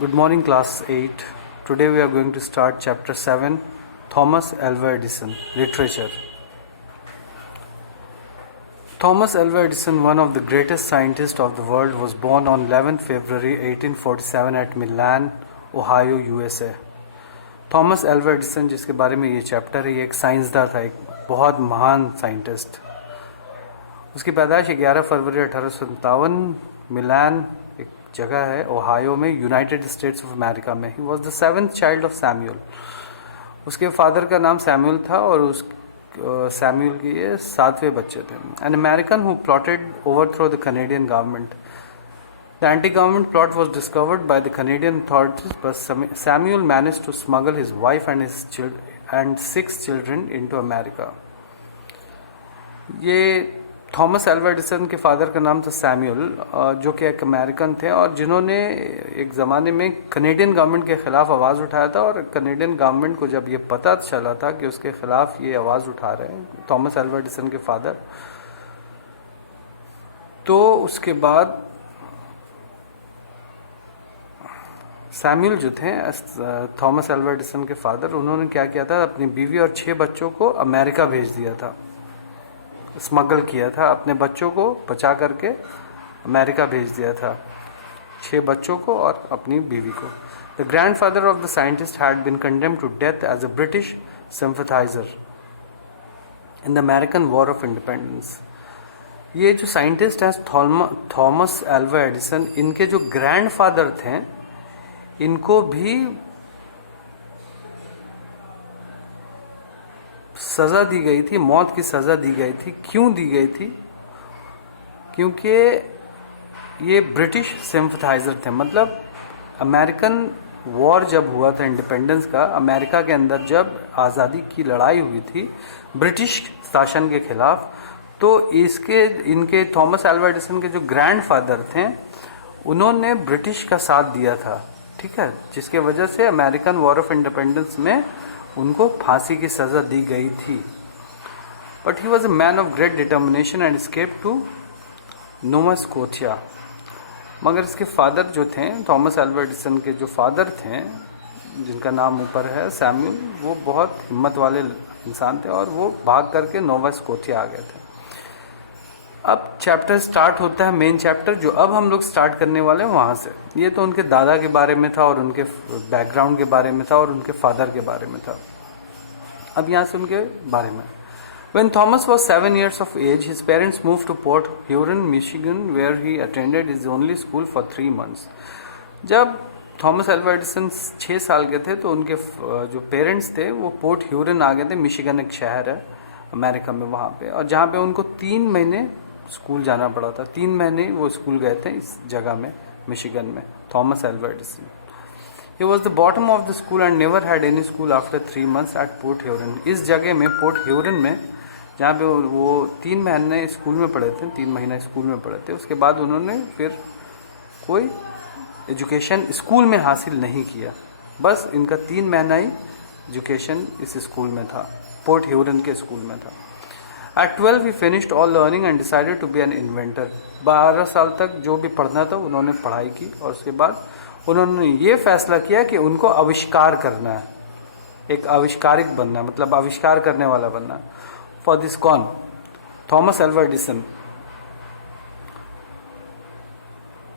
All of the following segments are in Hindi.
Good morning, class 8. Today we are going to start chapter 7, Thomas Alva Edison, Literature. Thomas Alva Edison, one of the greatest scientists of the world, was born on 11 February 1847 at Milan, Ohio, USA. Thomas Alva Edison, जिसके बारे में ये चैप्टर है, ये एक साइंसदान था, एक बहुत महान साइंटिस्ट. उसकी पैदाइश 11 फरवरी 1857 मिलान एक जगह है ओहायो में, यूनाइटेड स्टेट्स ऑफ अमेरिका में. He was the 7th child of Samuel. उसके फादर का नाम सैमुअल था और उस सैमुअल के ये 7वें बच्चे थे. An American who plotted overthrow the Canadian government. The anti-government plot was discovered by the Canadian authorities, but Samuel managed to smuggle his wife and 6 children into America. ये थॉमस एल्वा एडिसन के फादर का नाम था सैमुअल, जो कि एक अमेरिकन थे और जिन्होंने एक ज़माने में कनेडियन गवर्नमेंट के ख़िलाफ़ आवाज़ उठाया था. और कनेडियन गवर्नमेंट को जब ये पता चला था कि उसके ख़िलाफ़ ये आवाज़ उठा रहे हैं थॉमस एल्वा एडिसन के फादर, तो उसके बाद सैमुअल जो थे थॉमस एल्वा एडिसन के फादर, उन्होंने क्या किया था, अपनी बीवी और 6 बच्चों को अमेरिका भेज दिया था. स्मगल किया था, अपने बच्चों को बचा करके अमेरिका भेज दिया था, 6 बच्चों को और अपनी बीवी को. The grandfather of the scientist had been condemned to death as a British sympathiser in the American war of independence. ये जो साइंटिस्ट हैं थॉमस एल्वा एडिसन, इनके जो ग्रैंडफादर थे, इनको भी सजा दी गई थी, मौत की सजा दी गई थी. क्यों दी गई थी? क्योंकि ये ब्रिटिश सिंपथाइजर थे. मतलब अमेरिकन वॉर जब हुआ था इंडिपेंडेंस का, अमेरिका के अंदर जब आज़ादी की लड़ाई हुई थी ब्रिटिश शासन के खिलाफ, तो इनके थॉमस एल्वा एडिसन के जो ग्रैंडफादर थे, उन्होंने ब्रिटिश का साथ दिया था. ठीक है, जिसके वजह से अमेरिकन वॉर ऑफ इंडिपेंडेंस में उनको फांसी की सजा दी गई थी. But he was a man of great determination and escape to Nova Scotia. मगर इसके फादर जो थे, थॉमस एल्वा एडिसन के जो फादर थे, जिनका नाम ऊपर है सैमुअल, वो बहुत हिम्मत वाले इंसान थे और वो भाग करके नोवा स्कोटिया आ गए थे. अब चैप्टर स्टार्ट होता है, मेन चैप्टर जो अब हम लोग स्टार्ट करने वाले हैं वहां से. ये तो उनके दादा के बारे में था और उनके बैकग्राउंड के बारे में था और उनके फादर के बारे में था. अब यहाँ से उनके बारे में. When Thomas was 7 years of age, his parents moved to Port Huron, Michigan, where he attended his only school for 3 months. जब थॉमस एल्वा एडिसन 6 साल के थे तो उनके जो पेरेंट्स थे वो पोर्ट ह्यूरन आ गए थे. मिशिगन एक शहर है अमेरिका में, वहाँ पे, और जहाँ पे उनको 3 महीने स्कूल जाना पड़ा था. 3 महीने वो स्कूल गए थे इस जगह में, मिशिगन में, Thomas Alva Edison. He was the bottom of the school and never had any school after 3 months at Port Huron. इस जगह में, पोर्ट ह्यूरन में, जहाँ पे वो 3 महीने स्कूल में पढ़े थे, 3 महीना स्कूल में पढ़े थे, उसके बाद उन्होंने फिर कोई एजुकेशन स्कूल में हासिल नहीं किया. बस इनका 3 महीना ही एजुकेशन इस स्कूल में था, पोर्ट ह्यूरन के स्कूल में था. At 12 he finished all learning and decided to be an inventor. 12 साल तक जो भी पढ़ना था उन्होंने पढ़ाई की और उसके बाद उन्होंने ये फैसला किया कि उनको आविष्कार करना है, एक आविष्कारिक बनना है, मतलब आविष्कार करने वाला बनना है. फॉर दिस कौन? Thomas Alva Edison.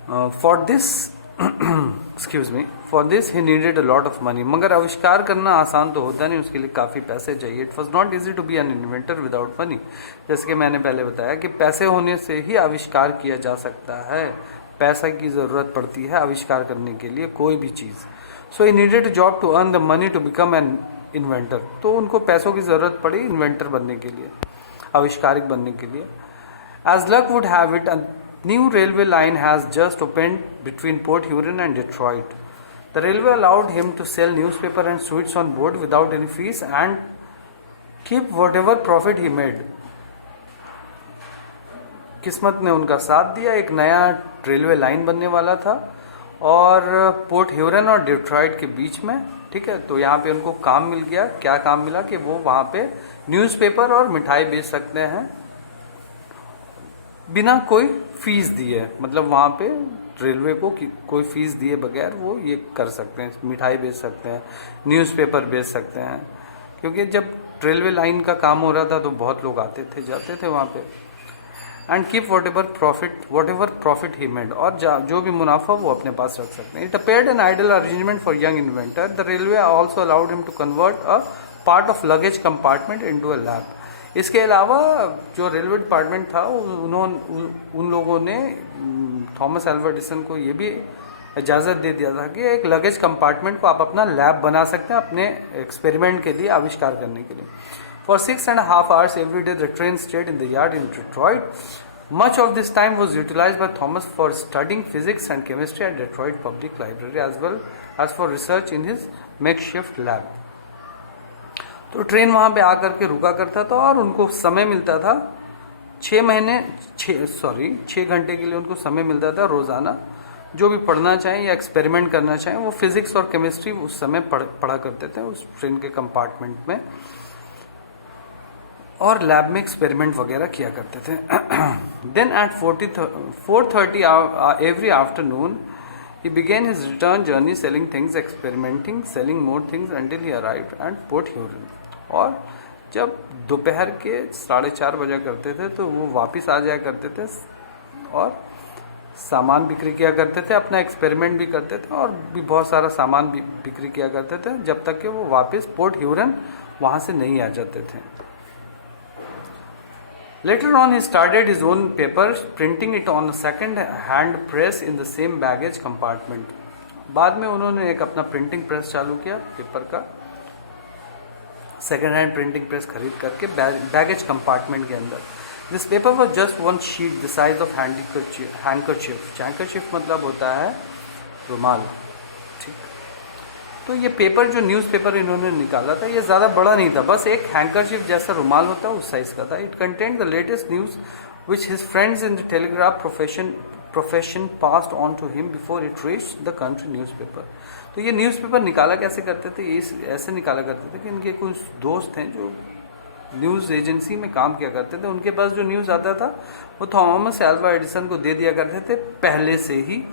For this excuse me, for this he needed a lot of money. मगर आविष्कार करना आसान तो होता नहीं, उसके लिए काफ़ी पैसे चाहिए. It was not easy to be an inventor without money. जैसे कि मैंने पहले बताया कि पैसे होने से ही आविष्कार किया जा सकता है. पैसा की ज़रूरत पड़ती है आविष्कार करने के लिए कोई भी चीज़. So he needed a job to earn the money to become an inventor. तो उनको पैसों की ज़रूरत पड़ी इन्वेंटर बनने के लिए, आविष्कारिक बनने के लिए. As luck would have it, new railway line has just opened between Port Huron and Detroit. The railway allowed him to sell newspaper and sweets on board without any fees and keep whatever profit he made. किस्मत ने उनका साथ दिया. एक नया रेलवे लाइन बनने वाला था और पोर्ट ह्यूरन और डिट्रॉइट के बीच में, ठीक है. तो यहाँ पे उनको काम मिल गया. क्या काम मिला कि वो वहाँ पे न्यूज़पेपर और मिठाई बेच सकते हैं बिना कोई फीस दिए. मतलब वहाँ पे रेलवे को कि कोई फीस दिए बगैर वो ये कर सकते हैं, मिठाई बेच सकते हैं, न्यूज़पेपर बेच सकते हैं, क्योंकि जब रेलवे लाइन का काम हो रहा था तो बहुत लोग आते थे जाते थे वहाँ पे। And keep what ever profit he made, और जो भी मुनाफा वो अपने पास रख सकते हैं। It appeared an ideal arrangement for young inventor. The railway also allowed him to convert a part of luggage compartment into a lab. इसके अलावा जो रेलवे डिपार्टमेंट था उन लोगों ने थॉमस अल्वा एडिसन को ये भी इजाज़त दे दिया था कि एक लगेज कंपार्टमेंट को आप अपना लैब बना सकते हैं अपने एक्सपेरिमेंट के लिए, आविष्कार करने के लिए। For 6.5 hours every day, the train stayed in the yard in Detroit. Much of this time was utilized by Thomas for studying physics and chemistry at Detroit Public Library, as well as for research in his makeshift lab. तो ट्रेन वहाँ पे आकर के रुका करता था और उनको समय मिलता था 6 घंटे के लिए उनको समय मिलता था रोज़ाना। जो भी पढ़ना चाहें या एक्सपेरिमेंट करना चाहें वो फिजिक्स और केमिस्ट्री उस समय पढ़ा करते थे उस ट्रेन के कंपार्टमेंट में, और लैब में एक्सपेरिमेंट वगैरह किया करते थे। Then at 4:30 every afternoon he began his return journey selling things, experimenting, selling more things until he arrived at Port Huron. और जब दोपहर के 4:30 बजा करते थे तो वो वापस आ जाया करते थे और सामान बिक्री किया करते थे, अपना एक्सपेरिमेंट भी करते थे और भी बहुत सारा सामान बिक्री किया करते थे, जब तक कि वो वापस पोर्ट ह्यूरन वहाँ से नहीं आ जाते थे। Later on, he started his own paper, printing it on a second-hand press in the same baggage compartment. बाद में उन्होंने एक अपना प्रिंटिंग प्रेस चालू किया पेपर का, सेकेंड हैंड प्रिंटिंग प्रेस खरीद करके बैगेज कंपार्टमेंट के अंदर। This paper was just 1 sheet the size of handkerchief मतलब होता है रुमाल, ठीक। तो ये पेपर जो न्यूज़पेपर इन्होंने निकाला था ये ज़्यादा बड़ा नहीं था, बस एक हैंकरचिफ जैसा रुमाल होता है उस साइज का था। It content the latest news which his friends in the telegraph profession passed on to him before it reached the country newspaper. तो ये न्यूज़पेपर निकाला कैसे करते थे, ये ऐसे निकाला करते थे कि इनके कुछ दोस्त हैं जो न्यूज़ एजेंसी में काम किया करते थे, उनके पास जो न्यूज़ आता था वो थॉमस अल्वा एडिसन को दे दिया करते थे, पहले से ही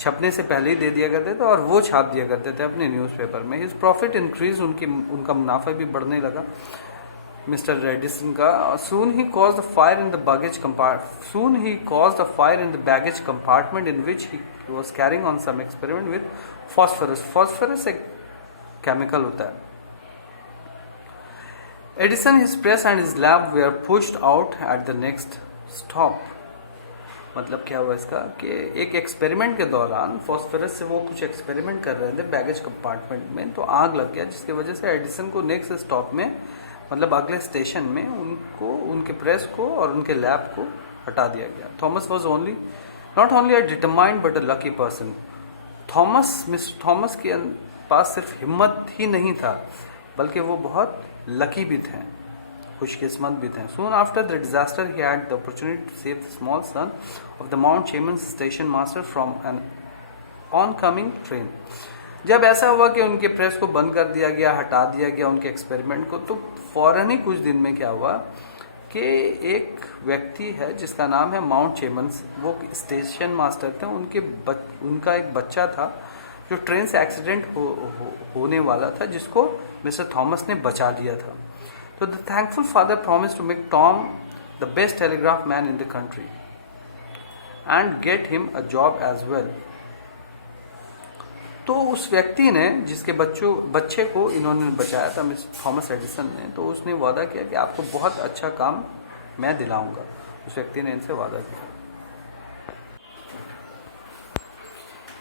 छपने से पहले ही दे दिया करते थे और वो छाप दिया करते थे अपने न्यूज़पेपर में। हिज प्रॉफिट इंक्रीज, उनका मुनाफा भी बढ़ने लगा मिस्टर एडिसन का। Soon he caused the fire in the baggage compartment in which he was carrying on some experiment with phosphorus. Phosphorus एक केमिकल होता है। Edison, his press and his lab were pushed out at the next stop. मतलब क्या हुआ इसका कि एक एक्सपेरिमेंट के दौरान फॉस्फोरस से वो कुछ एक्सपेरिमेंट कर रहे थे बैगेज कंपार्टमेंट में, तो आग लग गया, जिसकी वजह से एडिसन को नेक्स्ट स्टॉप में मतलब अगले स्टेशन में उनको उनके प्रेस को और उनके लैब को हटा दिया गया। Thomas was not only a determined but a lucky person. Thomas के पास सिर्फ हिम्मत ही नहीं था बल्कि वो बहुत लकी भी थे, खुशकिस्मत भी थे। Soon after the disaster, he had the opportunity to save the small son of the Mount Chayman station master from an oncoming train. जब ऐसा हुआ कि उनके प्रेस को बंद कर दिया गया, हटा दिया गया उनके एक्सपेरिमेंट को, तो फौरन ही कुछ दिन में क्या हुआ कि एक व्यक्ति है जिसका नाम है माउंट चेमन्स, वो स्टेशन मास्टर थे, उनका एक बच्चा था जो ट्रेन से एक्सीडेंट होने वाला था, जिसको मिस्टर थॉमस ने बचा लिया था। So the thankful father promised to make Tom the best telegraph man in the country and get him a job as well. तो उस व्यक्ति ने जिसके बच्चे को इन्होंने बचाया था मिस्टर थॉमस एडिसन ने, तो उसने वादा किया कि आपको बहुत अच्छा काम मैं दिलाऊंगा। उस व्यक्ति ने इनसे वादा किया।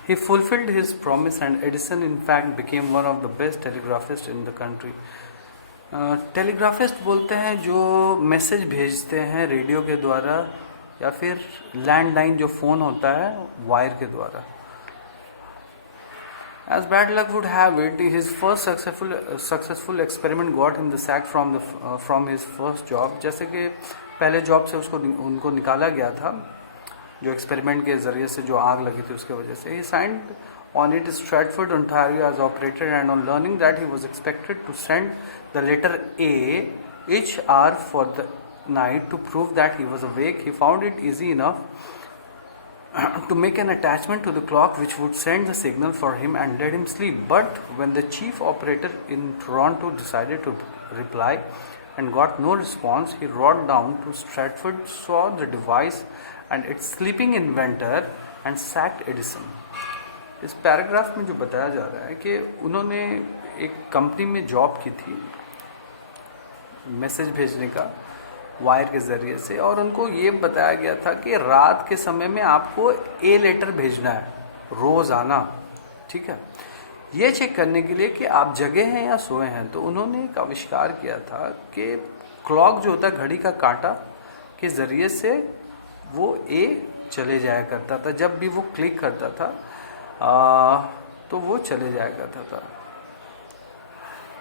He fulfilled his promise and Edison in fact became one of the best telegraphists in the country. टेलीग्राफिस्ट बोलते हैं जो मैसेज भेजते हैं रेडियो के द्वारा या फिर लैंडलाइन जो फ़ोन होता है वायर के द्वारा। As bad luck would have it, his first successful experiment got him the sack from his first job. जैसे कि पहले जॉब से उनको निकाला गया था, जो एक्सपेरिमेंट के ज़रिए से जो आग लगी थी उसके वजह से। He signed on it Stratford, Ontario as operator, and on learning that he was expected to send the letter A each hour for the night to prove that he was awake, he found it easy enough to make an attachment to the clock which would send the signal for him and let him sleep. But when the chief operator in Toronto decided to reply and got no response, he wrote down to Stratford, saw the device and its sleeping inventor and sacked Edison. इस पैराग्राफ में जो बताया जा रहा है कि उन्होंने एक कंपनी में जॉब की थी मैसेज भेजने का वायर के ज़रिए से, और उनको ये बताया गया था कि रात के समय में आपको ए लेटर भेजना है रोज़ाना, ठीक है, ये चेक करने के लिए कि आप जगे हैं या सोए हैं। तो उन्होंने एक आविष्कार किया था कि क्लॉक जो होता है घड़ी का कांटा के ज़रिए से वो ए चले जाया करता था, जब भी वो क्लिक करता था तो वो चले जाया करता था।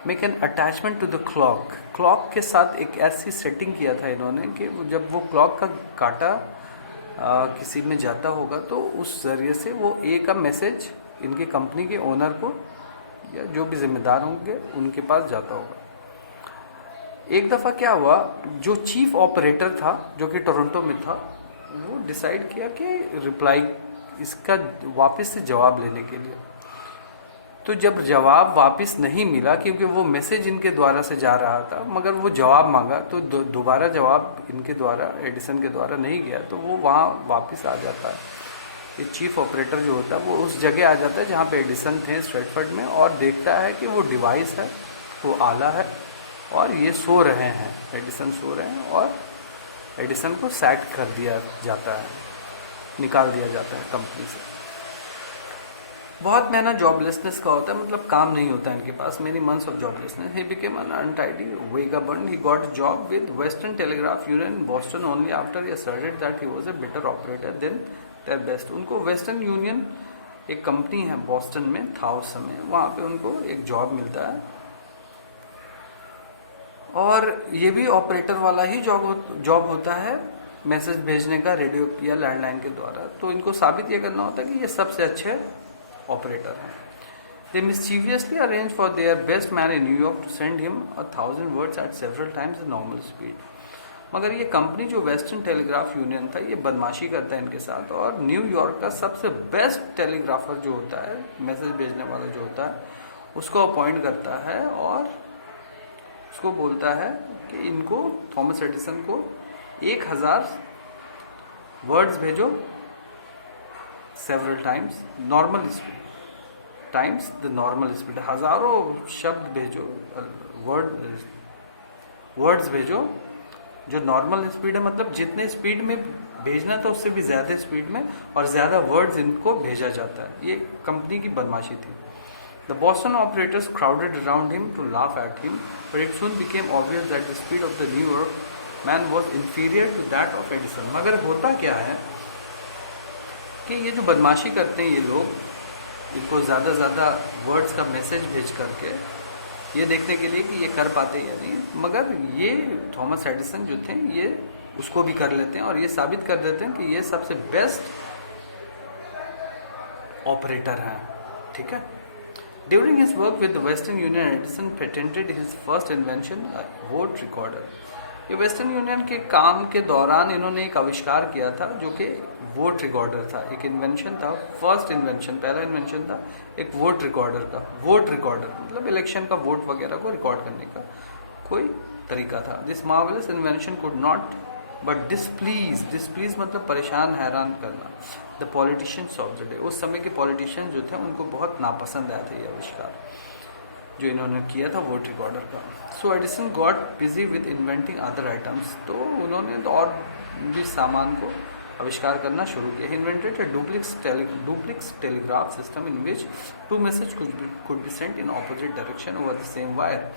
Make an attachment to the clock, clock के साथ एक ऐसी सेटिंग किया था इन्होंने कि जब वो क्लॉक का कांटा किसी में जाता होगा तो उस ज़रिए से वो ए का मैसेज इनकी कंपनी के ओनर को या जो भी जिम्मेदार होंगे उनके पास जाता होगा। एक दफ़ा क्या हुआ, जो चीफ ऑपरेटर था जो कि टोरंटो में था, वो डिसाइड किया कि रिप्लाई इसका वापस से जवाब लेने के लिए। तो जब जवाब वापस नहीं मिला, क्योंकि वो मैसेज इनके द्वारा से जा रहा था मगर वो जवाब मांगा, तो दोबारा जवाब इनके द्वारा एडिसन के द्वारा नहीं गया, तो वो वहाँ वापस आ जाता है। ये चीफ ऑपरेटर जो होता है वो उस जगह आ जाता है जहाँ पे एडिसन थे स्ट्रैटफोर्ड में, और देखता है कि वो डिवाइस है, वो आला है और ये सो रहे हैं, एडिसन सो रहे हैं, और एडिसन को सैक कर दिया जाता है, निकाल दिया जाता है कंपनी से। बहुत महीना जॉबलेसनेस का होता है, मतलब काम नहीं होता इनके पास, many months of joblessness. He became an untidy vagabond. He got a job with Western Telegraph Union in Boston only after he asserted that he was a better operator than their best. उनको वेस्टर्न यूनियन एक कंपनी है बॉस्टन में था उस समय, वहाँ पे उनको एक जॉब मिलता है, और ये भी ऑपरेटर वाला ही जॉब होता है, मैसेज भेजने का रेडियो या लैंडलाइन के द्वारा। तो इनको साबित ये करना होता है कि ये सबसे अच्छे ऑपरेटर हैं। They mischievously arranged for their best man in New York to send him 1,000 words at several times the normal speed. मगर ये कंपनी जो वेस्टर्न टेलीग्राफ यूनियन था ये बदमाशी करता है इनके साथ, और न्यूयॉर्क का सबसे बेस्ट टेलीग्राफर जो होता है, मैसेज भेजने वाला जो होता है, उसको अपॉइंट करता है और उसको बोलता है कि इनको थॉमस एडिसन को 1,000 वर्ड्स भेजो several times normal speed times the normal speed, हजारों शब्द भेजो, वर्ड्स भेजो जो नॉर्मल स्पीड है, मतलब जितने स्पीड में भेजना था उससे भी ज्यादा स्पीड में और ज्यादा वर्ड्स इनको भेजा जाता है। ये कंपनी की बदमाशी थी। The Boston operators crowded around him to laugh at him, but it soon became obvious that the speed of the New York man was inferior to that of Edison. मगर होता क्या है कि ये जो बदमाशी करते हैं ये लोग, इनको ज़्यादा वर्ड्स का मैसेज भेज करके ये देखने के लिए कि ये कर पाते या नहीं, मगर ये थॉमस एडिसन जो थे ये उसको भी कर लेते हैं और ये साबित कर देते हैं कि ये सबसे बेस्ट ऑपरेटर हैं, ठीक है। During his work with the Western Union, Edison patented his first invention, a vote recorder. ये वेस्टर्न यूनियन के काम के दौरान इन्होंने एक आविष्कार किया था जो कि वोट रिकॉर्डर था, एक इन्वेंशन था, फर्स्ट इन्वेंशन, पहला इन्वेंशन था एक वोट रिकॉर्डर का। वोट रिकॉर्डर मतलब इलेक्शन का वोट वगैरह को रिकॉर्ड करने का कोई तरीका था। This marvellous invention could not but displease मतलब परेशान, हैरान करना the politicians of the day. उस समय के पॉलिटिशियन जो थे उनको बहुत नापसंद आया था ये आविष्कार जो इन्होंने किया था वोट रिकॉर्डर का। So Edison got busy with inventing other items, तो उन्होंने तो और भी सामान को आविष्कार करना शुरू किया। Invented a duplex telegraph system in which two message could be sent in opposite direction over the same wire.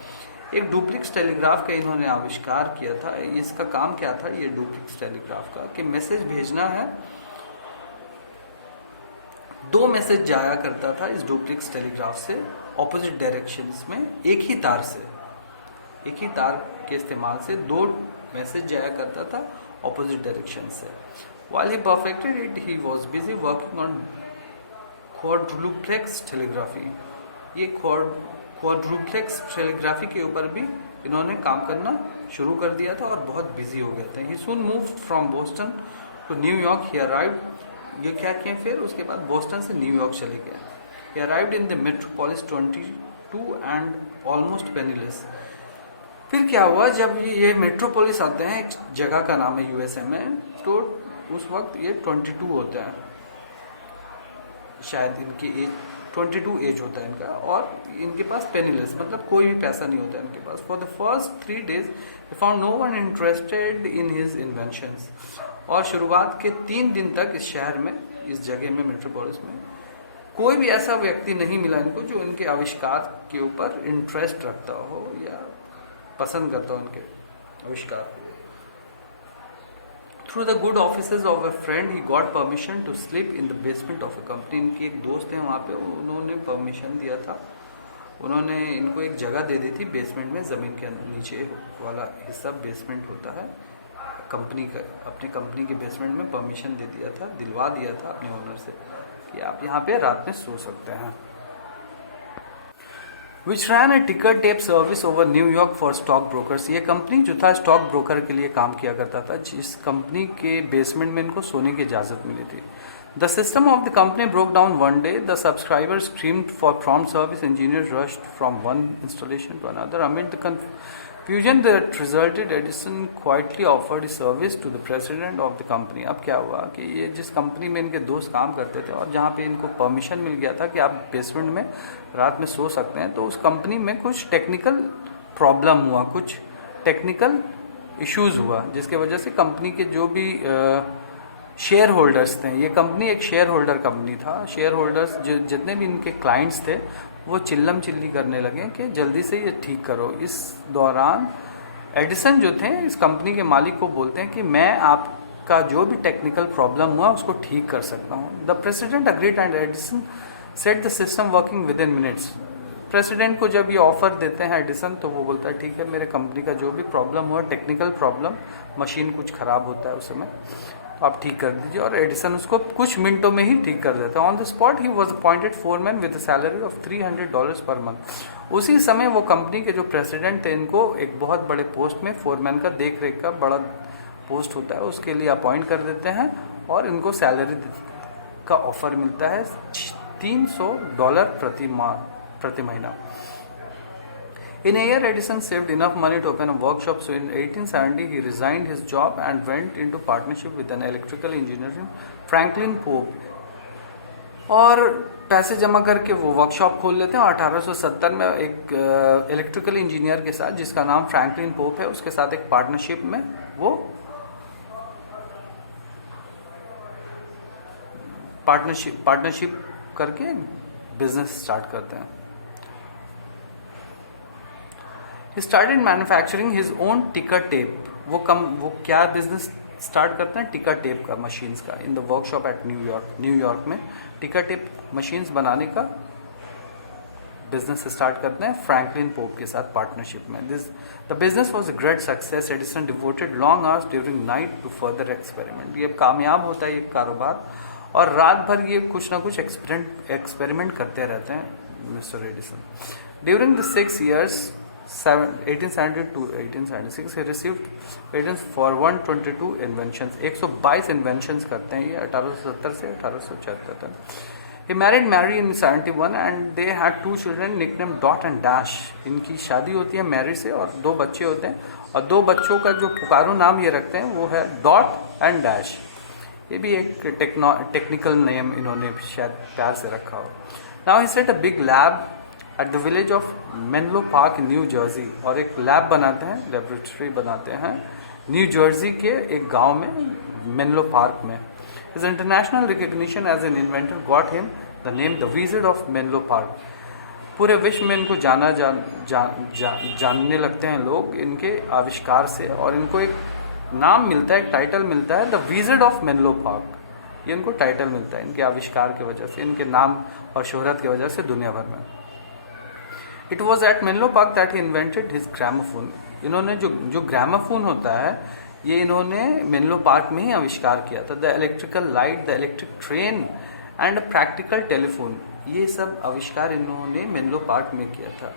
एक डुप्लेक्स टेलीग्राफ का इन्होंने आविष्कार किया था। इसका काम क्या था ये डुप्लेक्स टेलीग्राफ का कि मैसेज भेजना है, दो मैसेज जाया करता था इस डुप्लेक्स टेलीग्राफ से ऑपोजिट डायरेक्शंस में, एक ही तार के इस्तेमाल से दो मैसेज जाया करता था ऑपोजिट डायरेक्शन से। While he perfected it, he was busy working on quadruplex telegraphy. ये quadruplex telegraphy के ऊपर भी इन्होंने काम करना शुरू कर दिया था और बहुत बिजी हो गए थे। He soon moved from Boston to New York. He arrived ये क्या किए फिर उसके बाद बोस्टन से न्यूयॉर्क चले गए. He arrived in the metropolis 22 and almost penniless. फिर क्या हुआ जब ये मेट्रोपोलिस आते हैं, एक जगह का नाम है यूएसए में, तो उस वक्त ये 22 होते हैं, शायद इनकी एज 22 एज होता है इनका, और इनके पास पेनीलेस मतलब कोई भी पैसा नहीं होता है इनके पास. For the first 3 days they found no one interested in his inventions. और शुरुआत के 3 दिन तक इस शहर में, इस जगह में, मेट्रोपोलिस में कोई भी ऐसा व्यक्ति नहीं मिला इनको जो इनके आविष्कार के ऊपर इंटरेस्ट रखता हो या पसंद करता हो इनके आविष्कार को. Through the good offices of a friend he got permission to sleep in the basement of a company. इनकी एक दोस्त है वहाँ पे, उन्होंने परमिशन दिया था, उन्होंने इनको एक जगह दे दी थी बेसमेंट में, ज़मीन के नीचे वाला हिस्सा बेसमेंट होता है कंपनी का. अपनी कंपनी के बेसमेंट में परमिशन दे दिया था, दिलवा दिया था अपने ओनर से कि आप यहाँ पे रात में सो सकते हैं. Which ran a ticker tape service over New York for stock brokers. ये कंपनी जो था स्टॉक ब्रोकर के लिए काम किया करता था, जिस कंपनी के बेसमेंट में इनको सोने की इजाज़त मिली थी. The system of the company broke down one day. The subscribers screamed for prompt service. Engineers rushed from one installation to another. Amid the confusion that resulted, Edison quietly offered his service to the president of the company. अब क्या हुआ कि ये जिस कंपनी में इनके दोस्त काम करते थे और जहाँ पे इनको परमिशन मिल गया था कि आप बेसमेंट में रात में सो सकते हैं, तो उस कंपनी में कुछ टेक्निकल प्रॉब्लम हुआ, कुछ टेक्निकल इश्यूज हुआ, जिसके वजह से कंपनी के जो भी शेयर होल्डर्स थे, ये कंपनी एक शेयर होल्डर कंपनी था, शेयर होल्डर्स जितने भी इनके क्लाइंट्स थे वो चिल्लम चिल्ली करने लगे कि जल्दी से ये ठीक करो. इस दौरान एडिसन जो थे इस कंपनी के मालिक को बोलते हैं कि मैं आपका जो भी टेक्निकल प्रॉब्लम हुआ उसको ठीक कर सकता हूँ. The president agreed and Edison set the system working with in minutes. President को जब ये ऑफर देते हैं एडिसन, तो वो बोलता है ठीक है, मेरे कंपनी का जो भी प्रॉब्लम हुआ, टेक्निकल प्रॉब्लम, मशीन कुछ खराब होता है उस समय, तो आप ठीक कर दीजिए. और एडिसन उसको कुछ मिनटों में ही ठीक कर देता है. On the spot he was appointed foreman with salary of $300 per month. उसी समय वो कंपनी के जो प्रेसिडेंट थे, इनको एक बहुत बड़े पोस्ट में, फोरमैन का देख रेख का बड़ा पोस्ट होता है, उसके लिए अपॉइंट कर देते हैं और इनको सैलरी का ऑफर मिलता है $300 प्रति महीना. In a year, Edison saved enough money to open a workshop. So in 1870, he resigned his job and went into partnership with an electrical engineer, Franklin Pope. और पैसे जमा करके वो वर्कशॉप खोल लेते हैं. और 1870 में एक इलेक्ट्रिकल इंजीनियर के साथ, जिसका नाम फ्रैंकलिन पोप है, उसके साथ एक पार्टनरशिप में वो पार्टनरशिप करके बिजनेस स्टार्ट करते हैं. He started manufacturing his own ticker tape. वो क्या बिजनेस स्टार्ट करते हैं? टिकर टेप का, मशीन्स का. In the workshop eight New York में टिकर टेप मशीन्स बनाने का बिजनेस स्टार्ट करते हैं फ्रैंकलिन पोप के साथ पार्टनरशिप में. The business was a great success. Edison devoted long hours during night to further experiment. ये कामयाब होता है ये कारोबार, और रात भर ये कुछ ना कुछ एक्सपेरिमेंट करते रहते हैं mister Edison. During the 6 years 1870 to 1876 he received patents for 122 inventions. 122 inventions करते हैं ये 1870 से 1876 तक. He married Mary in 71 and they had 2 children nicknamed Dot and Dash. इनकी शादी होती है मैरी से और 2 बच्चे होते हैं, और 2 बच्चों का जो पुकारू नाम ये रखते हैं वो है डॉट एंड डैश. ये भी एक टेक्निकल नेम इन्होंने शायद प्यार से रखा हो. Now he set a big lab at the village of Menlo Park in New Jersey. और एक लैब बनाते हैं, लेबोरेटरी बनाते हैं न्यू जर्सी के एक गांव में, मेनलो पार्क में. His international recognition as an inventor got him the name the Wizard of Menlo Park. पूरे विश्व में इनको जानने लगते हैं लोग इनके आविष्कार से, और इनको एक नाम मिलता है, एक टाइटल मिलता है, the wizard of Menlo park. ये इनको टाइटल मिलता है इनके आविष्कार की वजह से, इनके नाम और शोहरत की वजह से दुनिया भर में. It was at Menlo Park that he invented his gramophone. इन्होंने जो ग्रामोफोन होता है, ये इन्होंने मेनलो पार्क में ही आविष्कार किया था. The electrical light, the electric train and practical telephone, ये सब आविष्कार इन्होंने मेनलो पार्क में किया था.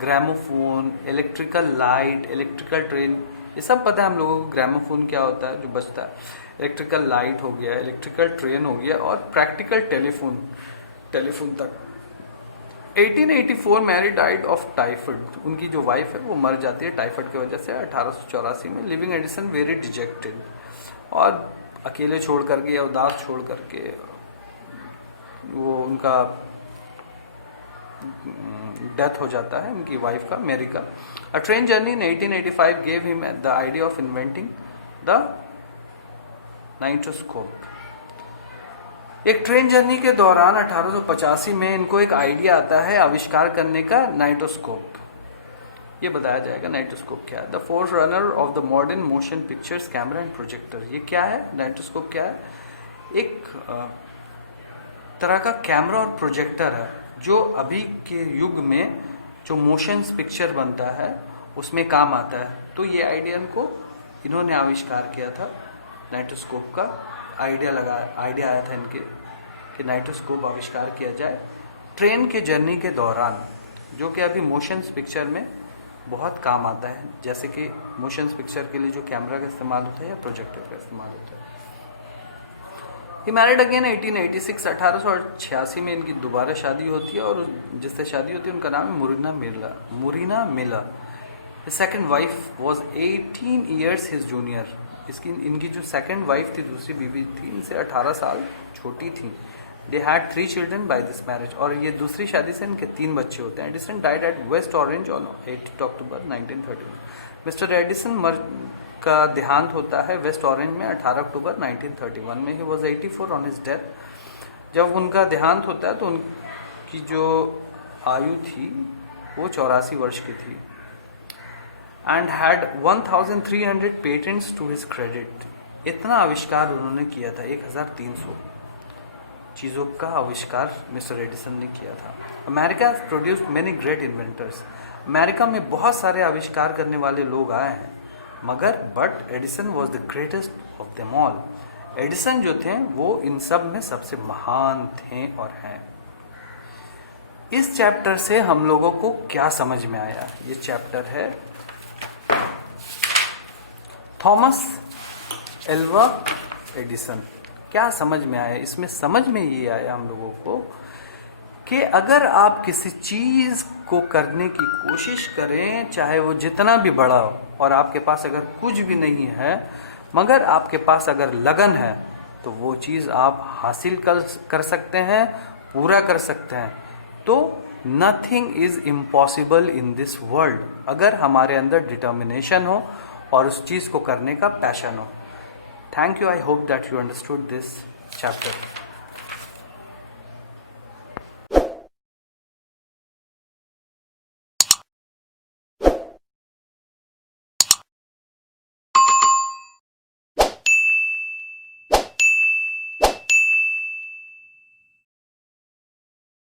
Gramophone, electrical light, electrical train, ये सब पता है हम लोगों को। ग्रामोफोन क्या होता है जो बजता है, इलेक्ट्रिकल लाइट हो गया, इलेक्ट्रिकल ट्रेन हो गया, और प्रैक्टिकल टेलीफोन तक। 1884 मैरी डाइड ऑफ टाइफाइड, उनकी जो वाइफ है वो मर जाती है टाइफाइड की वजह से 1884 में। लिविंग एडिसन वेरी डिजेक्टेड, और अकेले छोड़ करके या उदास छोड़ करके वो उनका डेथ हो जाता है, उनकी वाइफ का, मैरी का। A train journey in 1885 gave him the idea of inventing the nitroscope. एक ट्रेन जर्नी के दौरान 1885 में इनको एक आइडिया आता है आविष्कार करने का, नाइट्रोस्कोप। ये बताया जाएगा नाइट्रोस्कोप क्या है। The fourth runner of the modern motion pictures camera and projector. ये क्या है, नाइट्रोस्कोप क्या है? एक तरह का कैमरा और प्रोजेक्टर है जो अभी के युग में जो मोशन पिक्चर बनता है उसमें काम आता है। तो ये आइडिया इन्होंने आविष्कार किया था, नाइट्रोस्कोप का आइडिया आया था इनके कि नाइट्रोस्कोप आविष्कार किया जाए ट्रेन के जर्नी के दौरान, जो कि अभी मोशन पिक्चर में बहुत काम आता है, जैसे कि मोशन पिक्चर के लिए जो कैमरा का इस्तेमाल होता है या प्रोजेक्टर का इस्तेमाल होता है। ही मैरिड अगेन 1886, 1886 में इनकी दोबारा शादी होती है, और जिससे शादी होती है उनका नाम है Murina Miller. Second wife was 18 years his junior. इनकी जो सेकेंड वाइफ थी, दूसरी बीवी थी, इनसे 18 साल छोटी थी। They had 3 children by this marriage, और ये दूसरी शादी से इनके 3 बच्चे होते हैं। Edison died at West Orange on 8 October 1931। Mister Edison का देहांत होता है वेस्ट ऑरेंज में 18 अक्टूबर 1931 में। He was 84 on his death. जब उनका देहांत होता है तो उनकी जो आयु थी वो 84 वर्ष की थी। And had 1300 patents to his credit. इतना आविष्कार उन्होंने किया था, 1300 चीज़ों का आविष्कार मिस्टर एडिसन ने किया था। America produced many great inventors. America में बहुत सारे आविष्कार करने वाले लोग आए हैं, but Edison was the greatest of them all. Edison जो थे वो इन सब में सबसे महान थे और हैं। इस चैप्टर से हम लोगों को क्या समझ में आया? ये चैप्टर है थॉमस एल्वा एडिसन। क्या समझ में आया इसमें? समझ में ये आया हम लोगों को कि अगर आप किसी चीज को करने की कोशिश करें, चाहे वो जितना भी बड़ा हो, और आपके पास अगर कुछ भी नहीं है मगर आपके पास अगर लगन है, तो वो चीज आप हासिल कर सकते हैं, पूरा कर सकते हैं। तो nothing is impossible in this world, अगर हमारे अंदर डिटर्मिनेशन हो और उस चीज को करने का पैशन हो। Thank you. I hope that you understood this chapter.